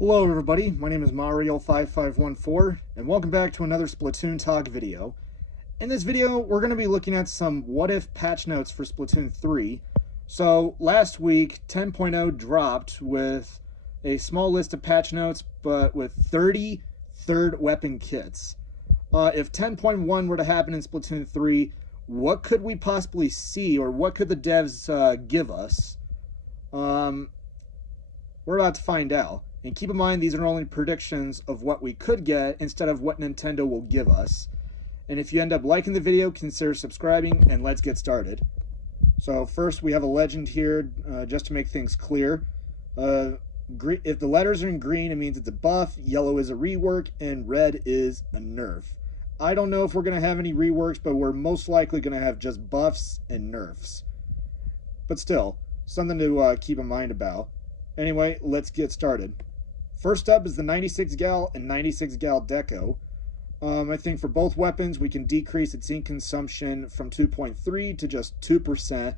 Hello everybody, my name is Mario5514 and welcome back to another Splatoon Talk video. In this video, we're going to be looking at some what-if patch notes for Splatoon 3. So last week, 10.0 dropped with a small list of patch notes, but with 30 third weapon kits. If 10.1 were to happen in Splatoon 3, what could we possibly see, or what could the devs give us? We're about to find out. And keep in mind, these are only predictions of what we could get instead of what Nintendo will give us. And if you end up liking the video, consider subscribing, and let's get started. So first, we have a legend here, just to make things clear. If the letters are in green, it means it's a buff, yellow is a rework, and red is a nerf. I don't know if we're going to have any reworks, but we're most likely going to have just buffs and nerfs. But still, something to keep in mind about. Anyway, let's get started. First up is the 96 gal and 96 gal deco. I think for both weapons, we can decrease its ink consumption from 2.3 to just 2%.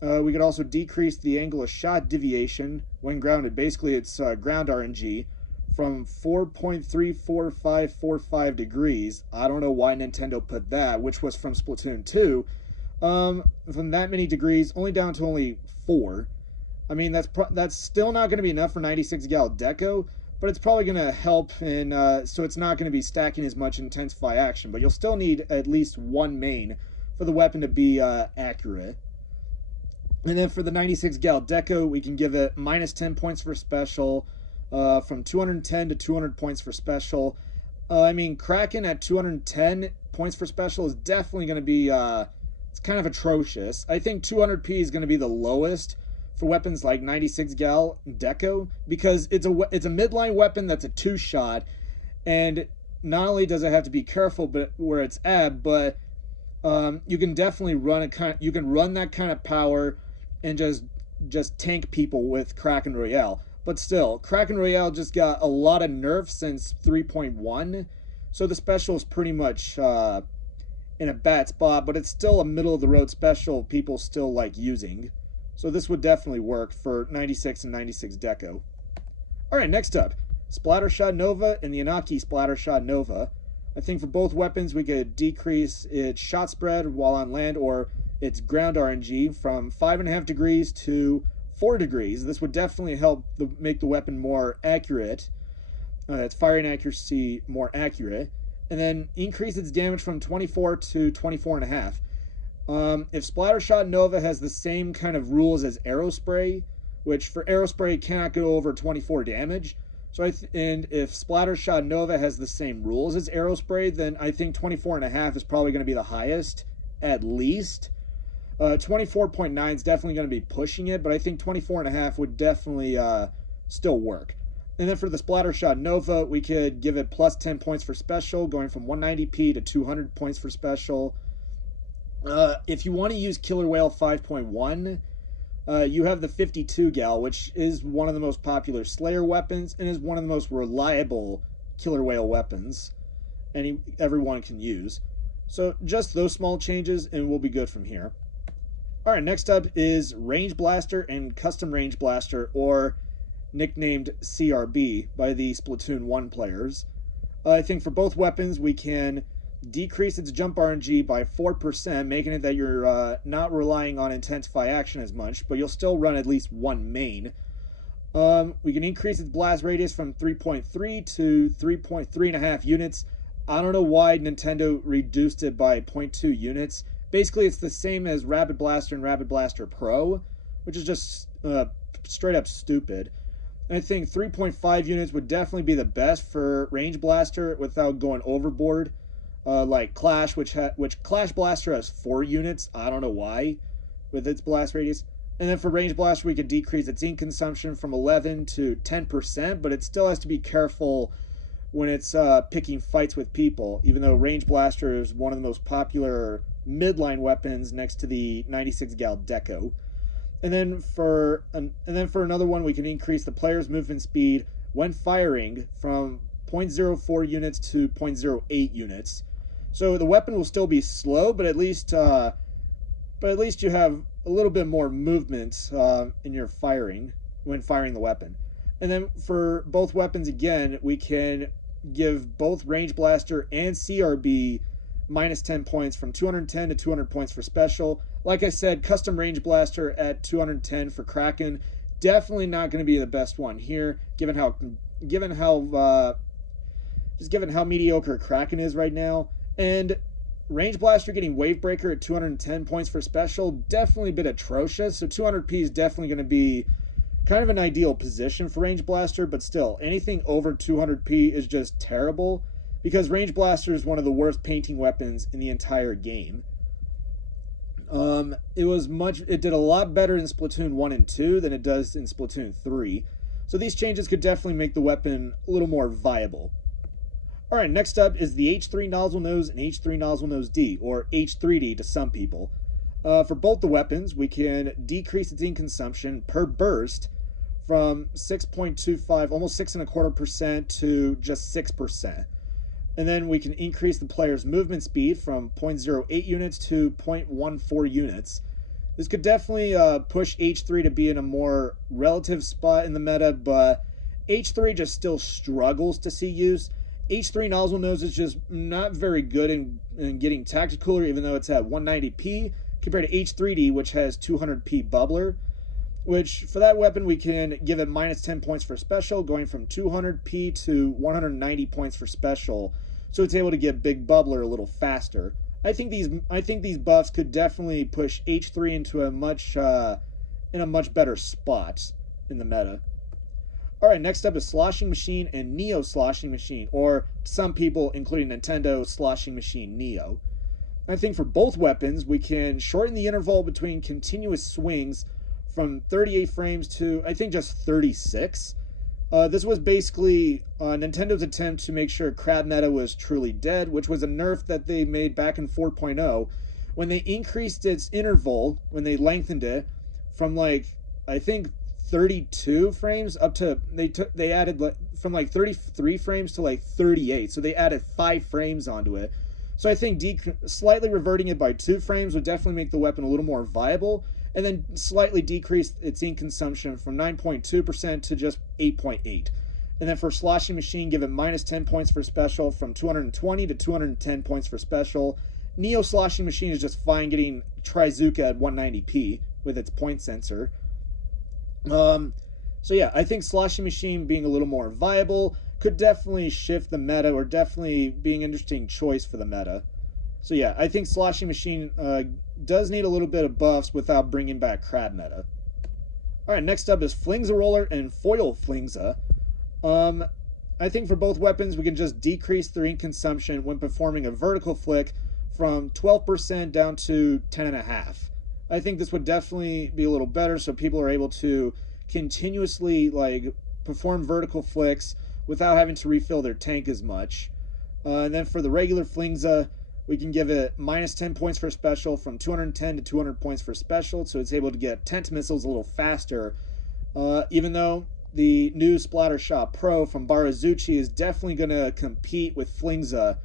We could also decrease the angle of shot deviation when grounded. Basically, it's ground RNG from 4.34545 degrees. I don't know why Nintendo put that, which was from Splatoon 2. From that many degrees, down to only 4. I mean, that's still not going to be enough for 96 gal deco, but it's probably going to help in, so it's not going to be stacking as much intensify action, but you'll still need at least one main for the weapon to be accurate. And then for the 96 gal deco, we can give it minus 10 points for special, from 210 to 200 points for special. I mean, Kraken at 210 points for special is definitely going to be, it's kind of atrocious. I think 200p is going to be the lowest for weapons like 96 gal deco, because it's a midline weapon that's a 2-shot, and not only does it have to be careful but where it's at, but you can definitely run that kind of power and just tank people with Kraken Royale. But still, Kraken Royale just got a lot of nerfs since 3.1, so the special is pretty much in a bad spot, but it's still a middle of the road special people still like using. So this would definitely work for 96 and 96 deco. Alright, next up, Splattershot Nova and the Inaki Splattershot Nova. I think for both weapons we could decrease its shot spread while on land, or its ground RNG, from 5.5 degrees to 4 degrees. This would definitely help make the weapon more accurate, its firing accuracy more accurate, and then increase its damage from 24 to 24.5. If Splattershot Nova has the same kind of rules as Aerospray, which for Aerospray cannot go over 24 damage, and if Splattershot Nova has the same rules as Aerospray, then I think 24.5 is probably going to be the highest, at least. 24.9 is definitely going to be pushing it, but I think 24.5 would definitely still work. And then for the Splattershot Nova, we could give it plus 10 points for special, going from 190p to 200 points for special. If you want to use Killer Whale 5.1, you have the 52 gal, which is one of the most popular Slayer weapons and is one of the most reliable Killer Whale weapons everyone can use. So just those small changes and we'll be good from here. Alright, next up is Range Blaster and Custom Range Blaster, or nicknamed CRB by the Splatoon 1 players. I think for both weapons we can decrease its jump RNG by 4%, making it that you're not relying on intensify action as much, but you'll still run at least one main. We can increase its blast radius from 3.3 to 3.3.5 units. I don't know why Nintendo reduced it by 0.2 units. Basically, it's the same as Rapid Blaster and Rapid Blaster Pro, which is just straight up stupid. I think 3.5 units would definitely be the best for Range Blaster without going overboard. Like Clash, which Clash Blaster has 4 units. I don't know why, with its blast radius. And then for Range Blaster, we could decrease its ink consumption from 11 to 10%, but it still has to be careful when it's picking fights with people, even though Range Blaster is one of the most popular midline weapons next to the 96 gal deco. And then for another one, we can increase the player's movement speed when firing from 0.04 units to 0.08 units. So the weapon will still be slow, but at least you have a little bit more movement in your firing when firing the weapon. And then for both weapons, again, we can give both Range Blaster and CRB minus 10 points from 210 to 200 points for special. Like I said, custom Range Blaster at 210 for Kraken. Definitely not going to be the best one here, given how given how mediocre Kraken is right now. And Range Blaster getting Wave Breaker at 210 points for special, definitely a bit atrocious. So 200p is definitely going to be kind of an ideal position for Range Blaster, but still, anything over 200p is just terrible because Range Blaster is one of the worst painting weapons in the entire game. It did a lot better in Splatoon 1 and 2 than it does in Splatoon 3. So these changes could definitely make the weapon a little more viable. Alright, next up is the H3 Nozzle Nose and H3 Nozzle Nose D, or H3D to some people. For both the weapons, we can decrease its ink consumption per burst from 6.25, almost 6.25% to just 6%. And then we can increase the player's movement speed from 0.08 units to 0.14 units. This could definitely push H3 to be in a more relative spot in the meta, but H3 just still struggles to see use. H3 Nozzle Nose is just not very good in getting tactical, even though it's at 190p, compared to H3D, which has 200p bubbler. Which, for that weapon, we can give it minus 10 points for special, going from 200p to 190 points for special, so it's able to get Big Bubbler a little faster. I think these buffs could definitely push H3 into a much better spot in the meta. Alright, next up is Sloshing Machine and Neo Sloshing Machine, or some people, including Nintendo, Sloshing Machine Neo. I think for both weapons, we can shorten the interval between continuous swings from 38 frames to, I think, just 36. This was basically Nintendo's attempt to make sure Crab Meta was truly dead, which was a nerf that they made back in 4.0 when they increased its interval, when they lengthened it from I think 32 frames up to they added from 33 frames to 38, so they added 5 frames onto it. So I think slightly reverting it by 2 frames would definitely make the weapon a little more viable, and then slightly decrease its ink consumption from 9.2% to just 8.8. And then for Sloshing Machine, give it minus 10 points for special from 220 to 210 points for special. Neo Sloshing Machine is just fine getting Trizuka at 190p with its point sensor. So yeah, I think Sloshing Machine being a little more viable could definitely shift the meta, or definitely being an interesting choice for the meta. So yeah, I think Sloshing Machine does need a little bit of buffs without bringing back Crab Meta. Alright, next up is Flingza Roller and Foil Flingza. I think for both weapons, we can just decrease their ink consumption when performing a vertical flick from 12% down to 10.5%. I think this would definitely be a little better, so people are able to continuously perform vertical flicks without having to refill their tank as much. And then for the regular Flingza, we can give it minus 10 points for special from 210 to 200 points for special, so it's able to get tent missiles a little faster. Even though the new Splattershot Pro from Barazuchi is definitely going to compete with Flingza,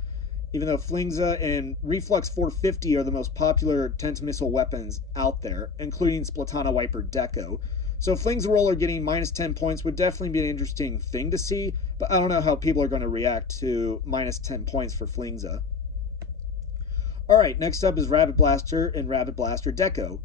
even though Flingza and Reflux 450 are the most popular tent missile weapons out there, including Splatana Wiper Deco. So Flingza Roller getting minus 10 points would definitely be an interesting thing to see, but I don't know how people are going to react to minus 10 points for Flingza. Alright, next up is Rabbit Blaster and Rabbit Blaster Deco.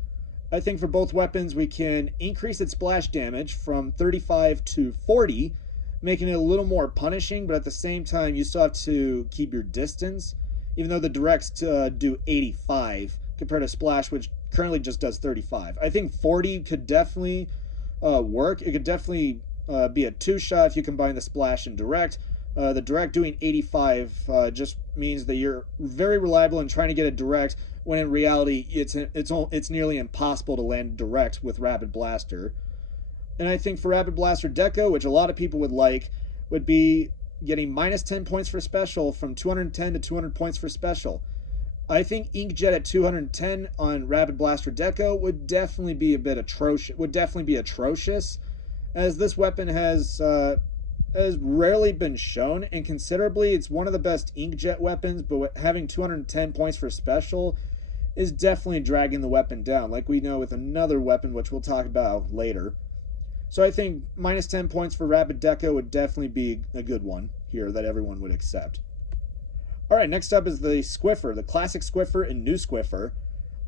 I think for both weapons we can increase its splash damage from 35 to 40, making it a little more punishing, but at the same time you still have to keep your distance, even though the directs do 85 compared to Splash, which currently just does 35. I think 40 could definitely work. It could definitely be a 2-shot if you combine the Splash and Direct. The Direct doing 85 just means that you're very reliable in trying to get a Direct, when in reality it's nearly impossible to land Direct with Rapid Blaster. And I think for Rapid Blaster Deco, which a lot of people would be getting minus 10 points for special from 210 to 200 points for special. I think Inkjet at 210 on Rapid Blaster Deco would definitely be a bit atrocious, as this weapon has rarely been shown, and considerably it's one of the best Inkjet weapons, but having 210 points for special is definitely dragging the weapon down, like we know with another weapon which we'll talk about later. So I think minus 10 points for Rapid Deco would definitely be a good one here that everyone would accept. All right, next up is the Squiffer, the Classic Squiffer and New Squiffer.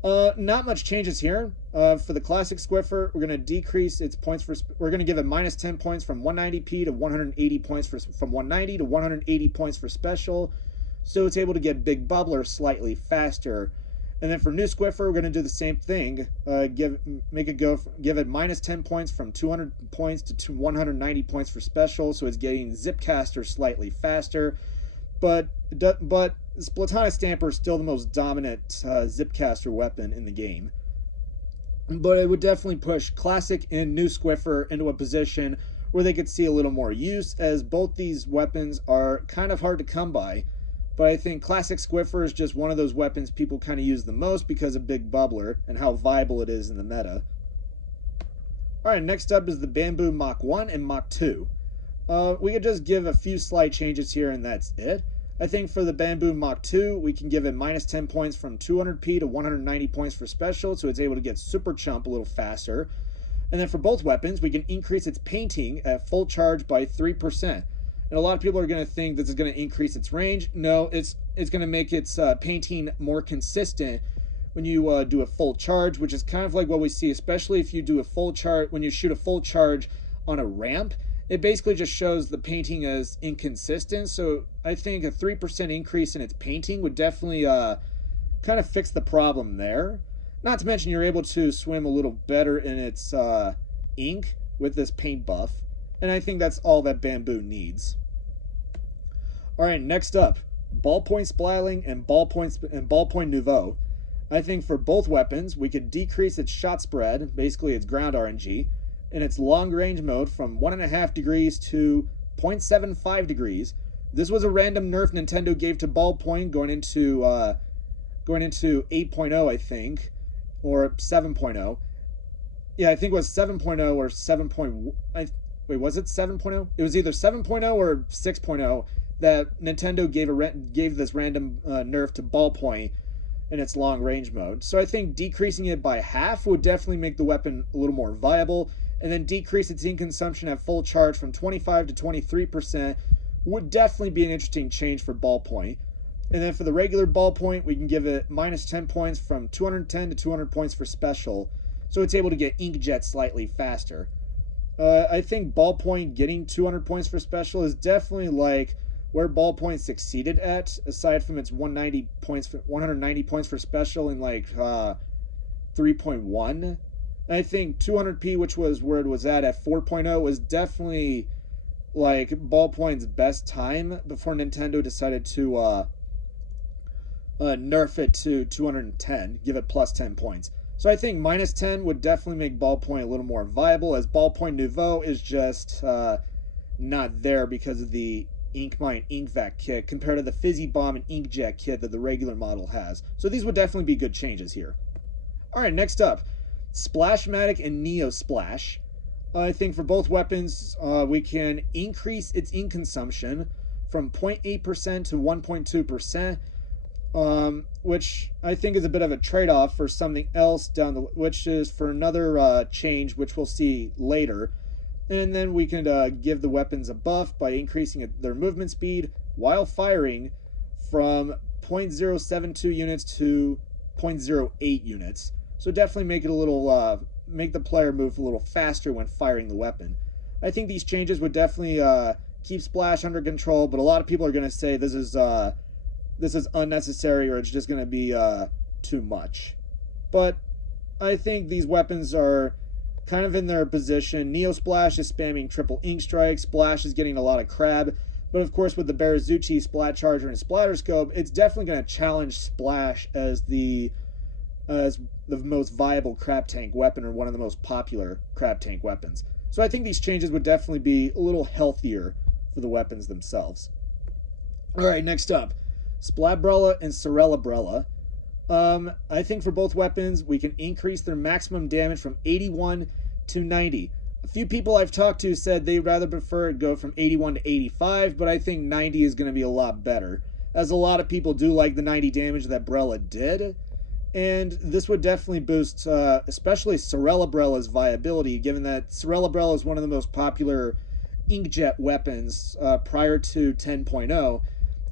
Not much changes here. For the Classic Squiffer, we're going to decrease its points for. We're going to give it minus 10 points from 190p to 180 points from 190 to 180 points for special, so it's able to get Big Bubbler slightly faster. And then for New Squiffer, we're going to do the same thing. Give it minus 10 points from 200 points to 190 points for special, so it's getting Zipcaster slightly faster. But Splatana Stamper is still the most dominant Zipcaster weapon in the game. But it would definitely push Classic and New Squiffer into a position where they could see a little more use, as both these weapons are kind of hard to come by. But I think Classic Squiffer is just one of those weapons people kind of use the most because of Big Bubbler and how viable it is in the meta. Alright, next up is the Bamboo Mach 1 and Mach 2. We could just give a few slight changes here and that's it. I think for the Bamboo Mach 2, we can give it minus 10 points from 200p to 190 points for special, so it's able to get Super Chump a little faster. And then for both weapons, we can increase its painting at full charge by 3%. And a lot of people are going to think this is going to increase its range. No, it's going to make its painting more consistent when you do a full charge, which is kind of like what we see, especially if you do a full charge, when you shoot a full charge on a ramp. It basically just shows the painting as inconsistent. So I think a 3% increase in its painting would definitely kind of fix the problem there. Not to mention you're able to swim a little better in its ink with this paint buff. And I think that's all that Bamboo needs. Alright, next up, Ballpoint Splatling and Ballpoint Nouveau. I think for both weapons, we could decrease its shot spread, basically its ground RNG, in its long range mode from 1.5 degrees to 0.75 degrees. This was a random nerf Nintendo gave to Ballpoint going into 8.0, I think, or 7.0. Yeah, I think it was 7.0 or 7. Wait, was it 7.0? It was either 7.0 or 6.0 that Nintendo gave this random nerf to Ballpoint in its long range mode. So I think decreasing it by half would definitely make the weapon a little more viable, and then decrease its ink consumption at full charge from 25 to 23% would definitely be an interesting change for Ballpoint. And then for the regular Ballpoint, we can give it minus 10 points from 210 to 200 points for special, so it's able to get Inkjet slightly faster. I think Ballpoint getting 200 points for special is definitely like where Ballpoint succeeded at, aside from its 190 points for special in like 3.1. I think 200p, which was where it was at 4.0, was definitely like Ballpoint's best time before Nintendo decided to nerf it to 210, give it plus 10 points. So I think minus 10 would definitely make Ballpoint a little more viable, as Ballpoint Nouveau is just not there because of the Inkmine Inkvac kit compared to the Fizzy Bomb and Inkjet kit that the regular model has. So these would definitely be good changes here. Alright, next up, Splashmatic and Neo Splash. I think for both weapons, we can increase its ink consumption from 0.8% to 1.2%. Which I think is a bit of a trade-off for something else which is for another change, which we'll see later. And then we can give the weapons a buff by increasing their movement speed while firing from 0.072 units to 0.08 units. So definitely make it a little, make the player move a little faster when firing the weapon. I think these changes would definitely keep Splash under control, but a lot of people are going to say this is unnecessary, or it's just going to be too much. But I think these weapons are kind of in their position. Neo Splash is spamming triple ink strike. Splash is getting a lot of crab. But of course, with the Barazuchi, Splat Charger, and Splatter Scope, it's definitely going to challenge Splash as the most viable crab tank weapon, or one of the most popular crab tank weapons. So I think these changes would definitely be a little healthier for the weapons themselves. Alright, next up, Splatbrella and Cerellabrella. I think for both weapons, we can increase their maximum damage from 81 to 90. A few people I've talked to said they'd rather prefer it go from 81 to 85, but I think 90 is going to be a lot better, as a lot of people do like the 90 damage that Brella did. And this would definitely boost, especially Cerebrella's viability, given that Cerebrella is one of the most popular inkjet weapons prior to 10.0.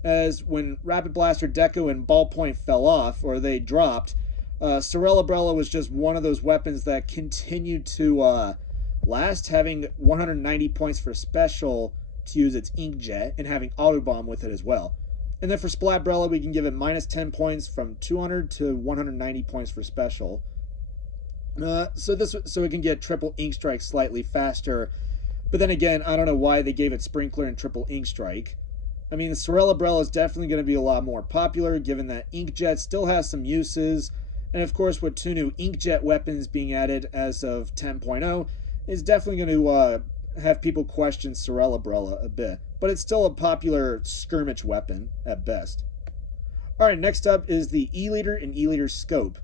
As when Rapid Blaster Deco and Ballpoint fell off, or they dropped, Cerebrella was just one of those weapons that continued to last, having 190 points for special to use its inkjet, and having Autobomb with it as well. And then for Splatbrella, we can give it minus 10 points from 200 to 190 points for special. So it can get triple ink strike slightly faster. But then again, I don't know why they gave it Sprinkler and triple ink strike. I mean, the Cerebrella is definitely going to be a lot more popular, given that inkjet still has some uses. And of course, with 2 new inkjet weapons being added as of 10.0, is definitely going to have people question Cerebrella a bit. But it's still a popular skirmish weapon at best. Alright, next up is the E-Liter and E-Liter Scope.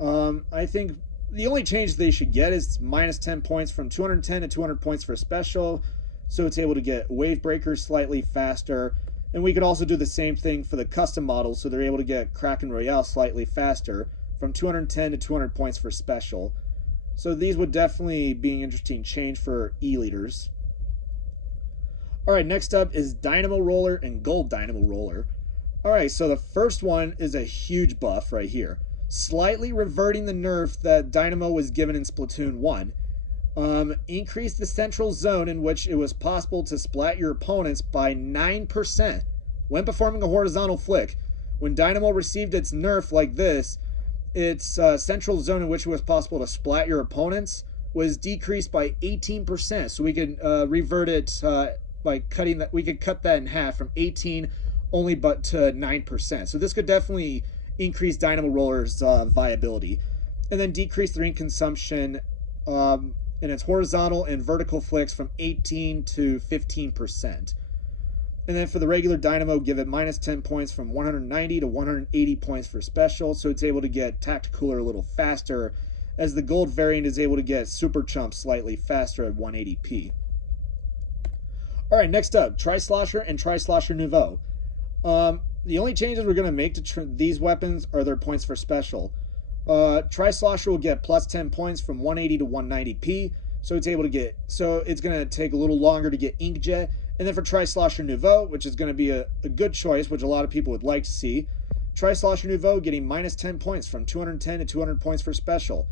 I think the only change they should get is minus 10 points from 210 to 200 points for special, so it's able to get Wave Breakers slightly faster. And we could also do the same thing for the custom models, so they're able to get Kraken Royale slightly faster, from 210 to 200 points for special. So these would definitely be an interesting change for E-Liters. Alright, next up is Dynamo Roller and Gold Dynamo Roller. Alright, so the first one is a huge buff right here. Slightly reverting the nerf that Dynamo was given in Splatoon 1. Increased the central zone in which it was possible to splat your opponents by 9% when performing a horizontal flick. When Dynamo received its nerf like this, its central zone in which it was possible to splat your opponents was decreased by 18%. So we could revert it by cutting that. We could cut that in half from 18 only but to 9%. So this could definitely increase Dynamo Roller's viability, and then decrease the ink consumption in its horizontal and vertical flicks from 18 to 15%. And then for the regular Dynamo, give it minus 10 points from 190 to 180 points for special, so it's able to get Tacticooler a little faster, as the gold variant is able to get Super Chump slightly faster at 180p. Alright, next up, Tri-Slosher and Tri-Slosher Nouveau. The only changes we're going to make to these weapons are their points for special. Tri-Slosher will get plus 10 points from 180 to 190p, so it's able to get, so it's going to take a little longer to get Inkjet. And then for Tri-Slosher Nouveau, which is going to be a good choice, which a lot of people would like to see, Tri-Slosher Nouveau getting minus 10 points from 210 to 200 points for special.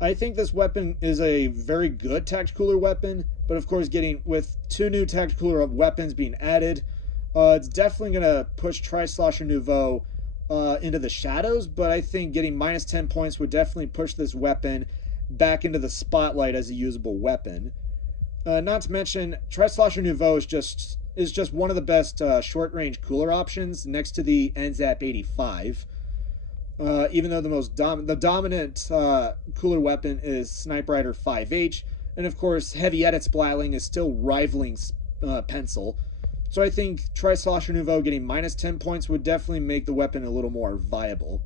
I think this weapon is a very good Tacticooler weapon, but of course getting, with 2 new Tacticooler weapons being added, it's definitely going to push Tri-Slosher Nouveau into the shadows, but I think getting minus 10 points would definitely push this weapon back into the spotlight as a usable weapon. Not to mention, Tri-Slosher Nouveau is just one of the best short-range cooler options next to the NZAP 85. Even though the dominant cooler weapon is Sniper Rider 5H, and of course heavy edit splatling is still rivaling Pencil. So I think Tri-Slosher Nouveau getting minus 10 points would definitely make the weapon a little more viable.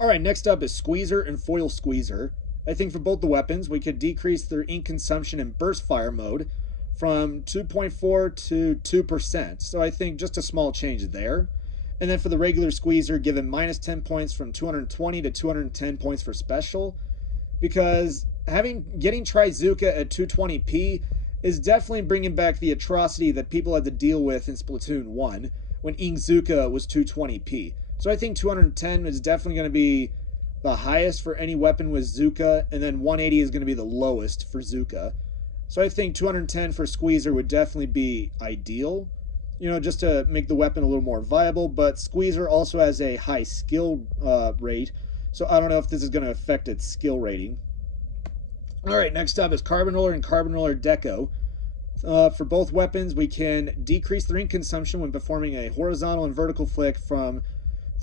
Alright, next up is Squeezer and Foil Squeezer. I think for both the weapons, we could decrease their ink consumption in burst fire mode from 2.4 to 2%. So I think just a small change there. And then for the regular Squeezer, give him minus 10 points from 220 to 210 points for special. Because getting Trizuka at 220p is definitely bringing back the atrocity that people had to deal with in Splatoon 1 when Inkzuka was 220p. So I think 210 is definitely going to be the highest for any weapon with Zuka, and then 180 is going to be the lowest for Zuka. So I think 210 for Squeezer would definitely be ideal, you know, just to make the weapon a little more viable, but Squeezer also has a high skill rate, so I don't know if this is going to affect its skill rating. Alright, next up is Carbon Roller and Carbon Roller Deco. For both weapons, we can decrease their ink consumption when performing a horizontal and vertical flick from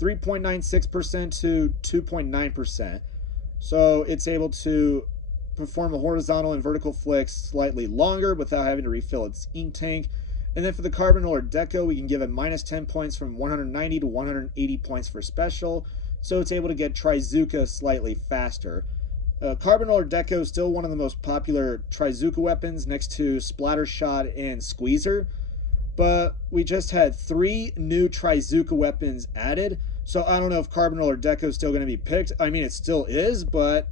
3.96% to 2.9%. So it's able to perform a horizontal and vertical flick slightly longer without having to refill its ink tank. And then for the Carbon Roller Deco, we can give it minus 10 points from 190 to 180 points for special. So it's able to get Trizuka slightly faster. Carbon Roller Deco is still one of the most popular Trizuka weapons next to Splattershot and Squeezer. But we just had 3 new Trizuka weapons added, So I don't know if Carbonal or Deco is still going to be picked. I mean, it still is, but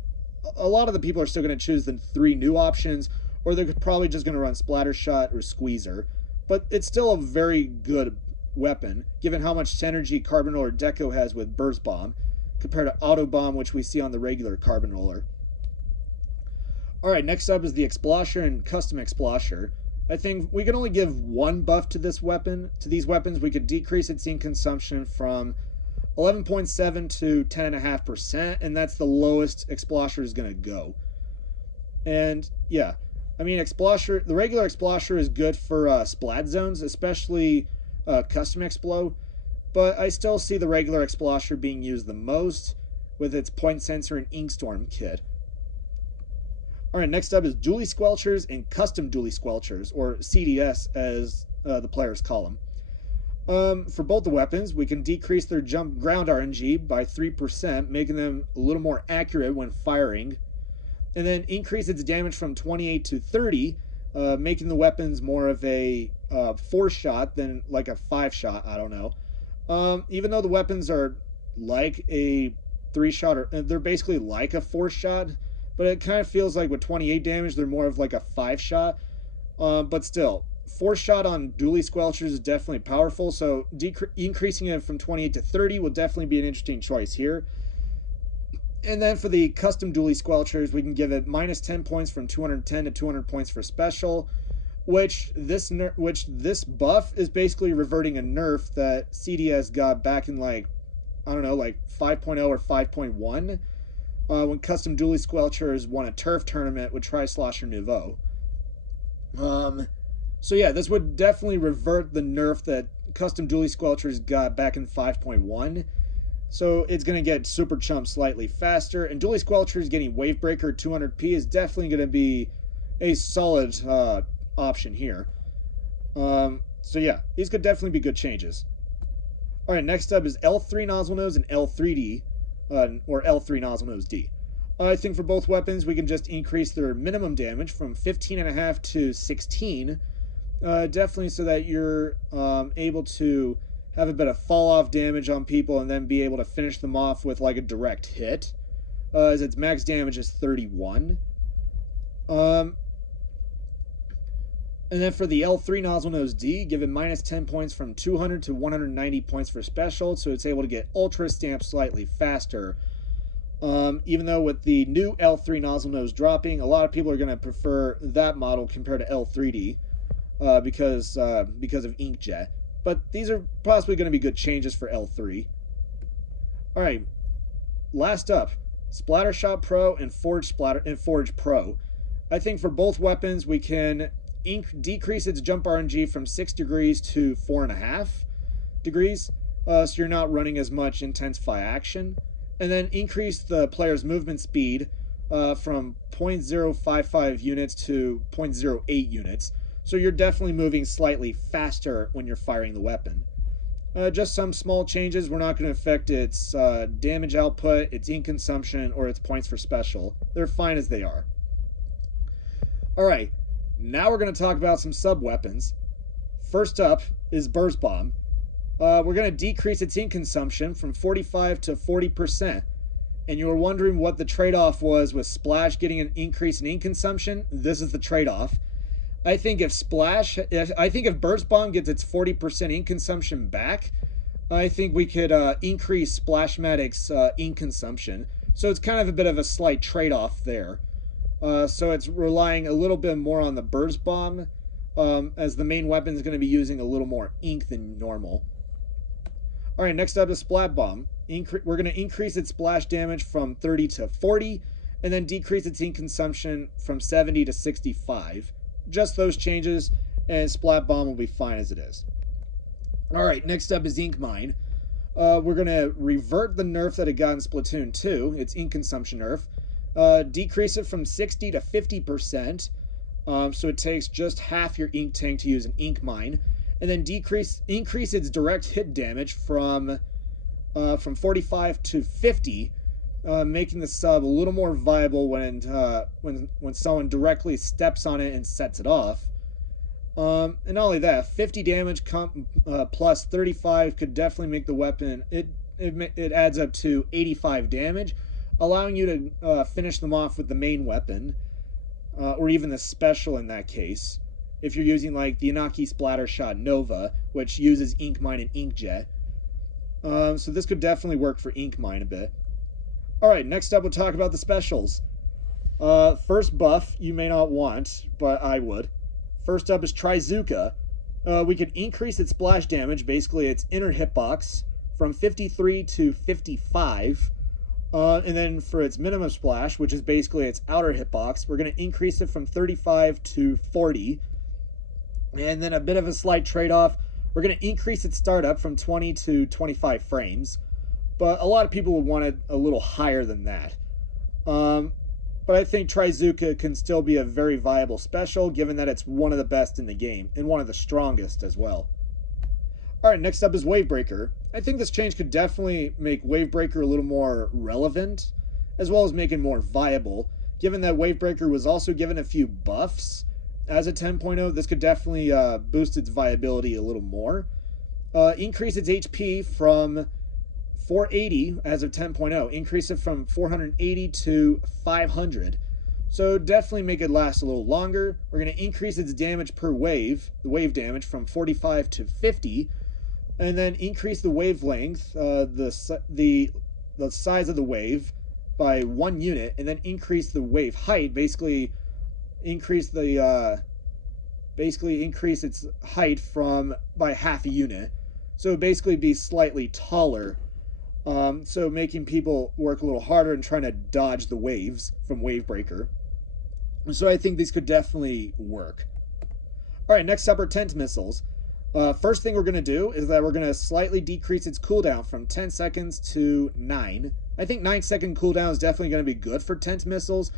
a lot of the people are still going to choose the 3 new options, or they're probably just going to run Splattershot or Squeezer. But it's still a very good weapon, given how much synergy Carbonal or Deco has with Burst Bomb, compared to Auto Bomb, which we see on the regular Carbonroller. Alright, next up is the Explosher and Custom Explosher. I think we can only give one buff to this weapon. To these weapons, we could decrease its ink consumption from 11.7 to 10.5%, and that's the lowest Explosher is going to go. And yeah, I mean, Explosher, the regular Explosher is good for splat zones, especially Custom Explo, but I still see the regular Explosher being used the most with its Point Sensor and Inkstorm kit. Alright, next up is Dually Squelchers and Custom Dually Squelchers, or CDS as the players call them. For both the weapons, we can decrease their jump ground RNG by 3%, making them a little more accurate when firing, and then increase its damage from 28 to 30, making the weapons more of a 4-shot than like a 5-shot, I don't know. Even though the weapons are like a 3-shot, or they're basically like a 4-shot, but it kind of feels like with 28 damage, they're more of like a 5-shot. But still, 4-shot on Dually Squelchers is definitely powerful, so increasing it from 28 to 30 will definitely be an interesting choice here. And then for the custom Dually Squelchers, we can give it minus 10 points from 210 to 200 points for special, which this buff is basically reverting a nerf that CDS got back in like, I don't know, like 5.0 or 5.1. When custom Dually Squelchers won a turf tournament with Tri-Slosher Nouveau. So yeah, this would definitely revert the nerf that custom Dually Squelchers got back in 5.1. So it's going to get Super Chump slightly faster, and Dually Squelchers getting Wavebreaker 200p is definitely going to be a solid option here. So yeah, these could definitely be good changes. Alright, next up is L3 Nozzle Nose and L3D. Or L3 Nozzle Nose D. I think for both weapons, we can just increase their minimum damage from 15.5 to 16. Definitely so that you're able to have a bit of fall-off damage on people and then be able to finish them off with like a direct hit. As its max damage is 31. And then for the L3 Nozzle Nose D, give it minus 10 points from 200 to 190 points for special, so it's able to get Ultra Stamp slightly faster. Even though with the new L3 Nozzle Nose dropping, a lot of people are going to prefer that model compared to L3D because of Inkjet. But these are possibly going to be good changes for L3. Alright, last up, Splattershot Pro and Forge Pro. I think for both weapons, we can decrease its jump RNG from 6 degrees to 4.5 degrees, so you're not running as much Intensify action, and then increase the player's movement speed from 0.055 units to 0.08 units, so you're definitely moving slightly faster when you're firing the weapon. Just some small changes. We're not going to affect its damage output, its ink consumption, or its points for special. They're fine as they are. Alright, now we're going to talk about some sub-weapons. First up is Burst Bomb. We're going to decrease its ink consumption from 45 to 40%. And you were wondering what the trade-off was with Splash getting an increase in ink consumption? This is the trade-off. I think if Burst Bomb gets its 40% ink consumption back, I think we could increase Splashmatic's ink consumption. So it's kind of a bit of a slight trade-off there. So it's relying a little bit more on the Burst Bomb, as the main weapon is going to be using a little more ink than normal. Alright, next up is Splat Bomb. We're going to increase its splash damage from 30 to 40, and then decrease its ink consumption from 70 to 65. Just those changes, and Splat Bomb will be fine as it is. Alright, next up is Ink Mine. We're going to revert the nerf that it got in Splatoon 2, its ink consumption nerf. Decrease it from 60 to 50%, so it takes just half your ink tank to use an Ink Mine, and then increase its direct hit damage from 45 to 50, making the sub a little more viable when someone directly steps on it and sets it off. And not only that, 50 damage plus 35 could definitely make the weapon. It it adds up to 85 damage, allowing you to finish them off with the main weapon, or even the special in that case. If you're using like the Inaki Splatter Shot Nova, which uses Ink Mine and Inkjet. So this could definitely work for Ink Mine a bit. Alright, next up we'll talk about the specials. First buff you may not want, but I would. First up is Trizuka. We could increase its splash damage, basically its inner hitbox, from 53 to 55. And then for its minimum splash, which is basically its outer hitbox, we're going to increase it from 35 to 40. And then a bit of a slight trade-off, we're going to increase its startup from 20 to 25 frames. But a lot of people would want it a little higher than that. But I think Trizuka can still be a very viable special, given that it's one of the best in the game, and one of the strongest as well. Alright, next up is Wavebreaker. I think this change could definitely make Wavebreaker a little more relevant, as well as make it more viable. Given that Wavebreaker was also given a few buffs as a 10.0, this could definitely boost its viability a little more. Increase its HP from 480 as of 10.0, increase it from 480 to 500. So definitely make it last a little longer. We're going to increase its damage per wave, the wave damage, from 45 to 50. And then increase the wavelength, the size of the wave by 1 unit, and then increase the wave height, basically increase its height by half a unit. So basically be slightly taller. So making people work a little harder and trying to dodge the waves from Wavebreaker. So I think these could definitely work. Alright, next up are Tent Missiles. First thing we're going to do is that we're going to slightly decrease its cooldown from 10 seconds to 9. I think 9-second cooldown is definitely going to be good for Tent Missiles.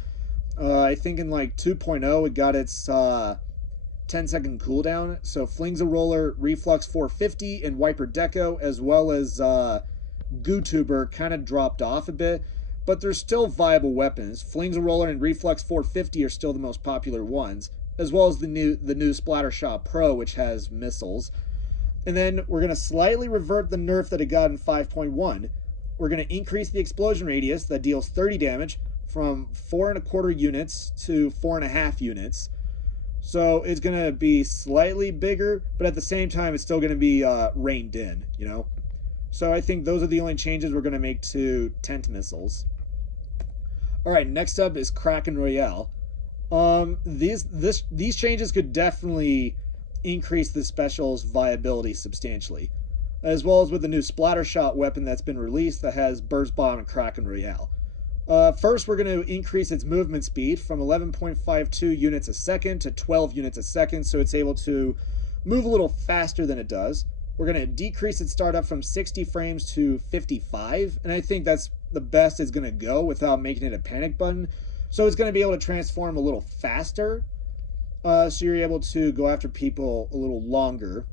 I think in like 2.0 it got its 10-second cooldown. So Flings a Roller, Reflux 450, and Wiper Deco, as well as GooTuber kind of dropped off a bit, but they're still viable weapons. Flings a Roller and Reflux 450 are still the most popular ones, as well as the new Splattershot Pro, which has missiles. And then we're going to slightly revert the nerf that it got in 5.1. We're going to increase the explosion radius that deals 30 damage from 4.25 units to 4.5 units. So it's going to be slightly bigger, but at the same time it's still going to be reined in, you know? So I think those are the only changes we're going to make to Tent Missiles. Alright, next up is Kraken Royale. These changes could definitely increase the special's viability substantially, as well as with the new Splattershot weapon that's been released that has Burst Bomb and Kraken Royale. First, we're going to increase its movement speed from 11.52 units a second to 12 units a second, so it's able to move a little faster than it does. We're going to decrease its startup from 60 frames to 55, and I think that's the best it's going to go without making it a panic button. So it's going to be able to transform a little faster, so you're able to go after people a little longer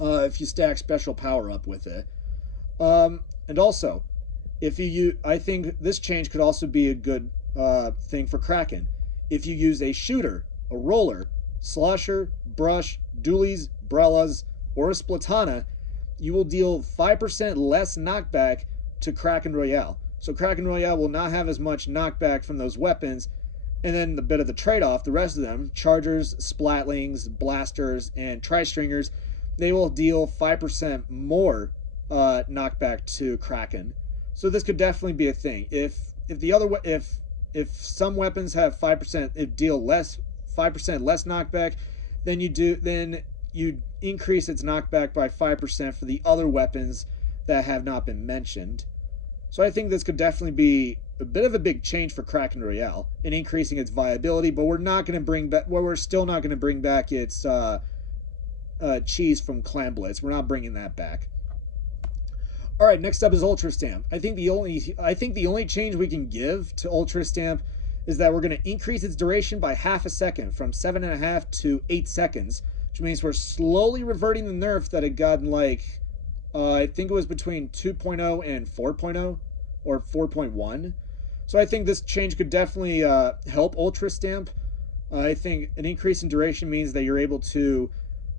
if you stack special power up with it. And also, I think this change could also be a good thing for Kraken. If you use a shooter, a roller, slusher, brush, dualies, brellas, or a splatana, you will deal 5% less knockback to Kraken Royale. So Kraken Royale will not have as much knockback from those weapons, and then the bit of the trade-off, the rest of them, Chargers, Splatlings, Blasters, and Tri-Stringers, they will deal 5% more knockback to Kraken. So this could definitely be a thing. If some weapons have 5% deal less 5% less knockback, then you increase its knockback by 5% for the other weapons that have not been mentioned. So I think this could definitely be a bit of a big change for Kraken Royale in increasing its viability, but we're still not going to bring back its cheese from Clan Blitz. We're not bringing that back. All right, next up is Ultra Stamp. I think the only change we can give to Ultra Stamp is that we're going to increase its duration by half a second, from 7.5 to 8 seconds, which means we're slowly reverting the nerf that it got in I think it was between 2.0 and 4.0 or 4.1. So I think this change could definitely help Ultra Stamp. I think an increase in duration means that you're able to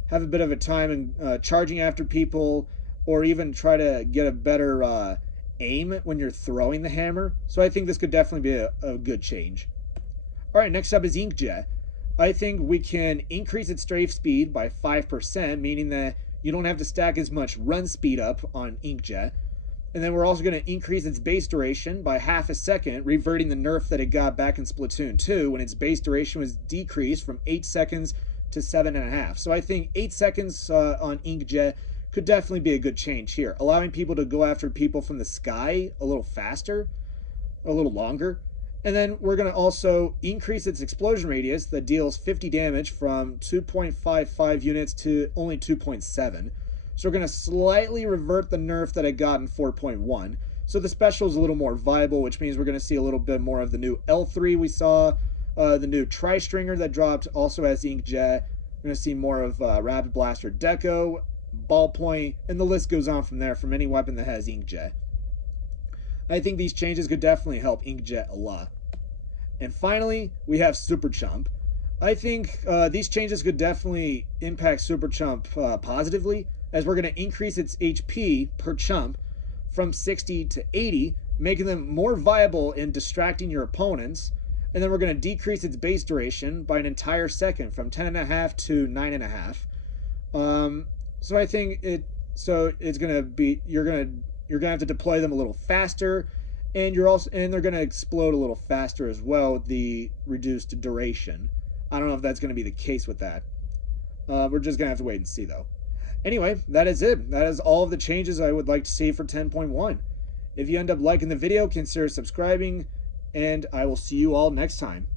have a bit of a time in charging after people, or even try to get a better aim when you're throwing the hammer. So I think this could definitely be a good change. All right, next up is Inkjet. I think we can increase its strafe speed by 5%, meaning that you don't have to stack as much run speed up on Inkjet. And then we're also going to increase its base duration by half a second, reverting the nerf that it got back in Splatoon 2 when its base duration was decreased from 8 seconds to 7.5. So I think 8 seconds on Inkjet could definitely be a good change here, allowing people to go after people from the sky a little faster, a little longer. And then we're going to also increase its explosion radius that deals 50 damage from 2.55 units to only 2.7. So we're going to slightly revert the nerf that I got in 4.1. So the special is a little more viable, which means we're going to see a little bit more of the new L3 we saw, the new Tri-Stringer that dropped also has Inkjet. We're going to see more of Rapid Blaster Deco, Ballpoint, and the list goes on from there from any weapon that has Inkjet. I think these changes could definitely help Inkjet a lot. And finally, we have Super Chump. I think these changes could definitely impact Super Chump positively, as we're going to increase its HP per chump from 60 to 80, making them more viable in distracting your opponents. And then we're going to decrease its base duration by an entire second from 10.5 to 9.5. So I think it's going to be, you're going to have to deploy them a little faster, and they're going to explode a little faster as well with the reduced duration. I don't know if that's going to be the case with that. We're just going to have to wait and see, though. Anyway, that is it. That is all of the changes I would like to see for 10.1. If you end up liking the video, consider subscribing, and I will see you all next time.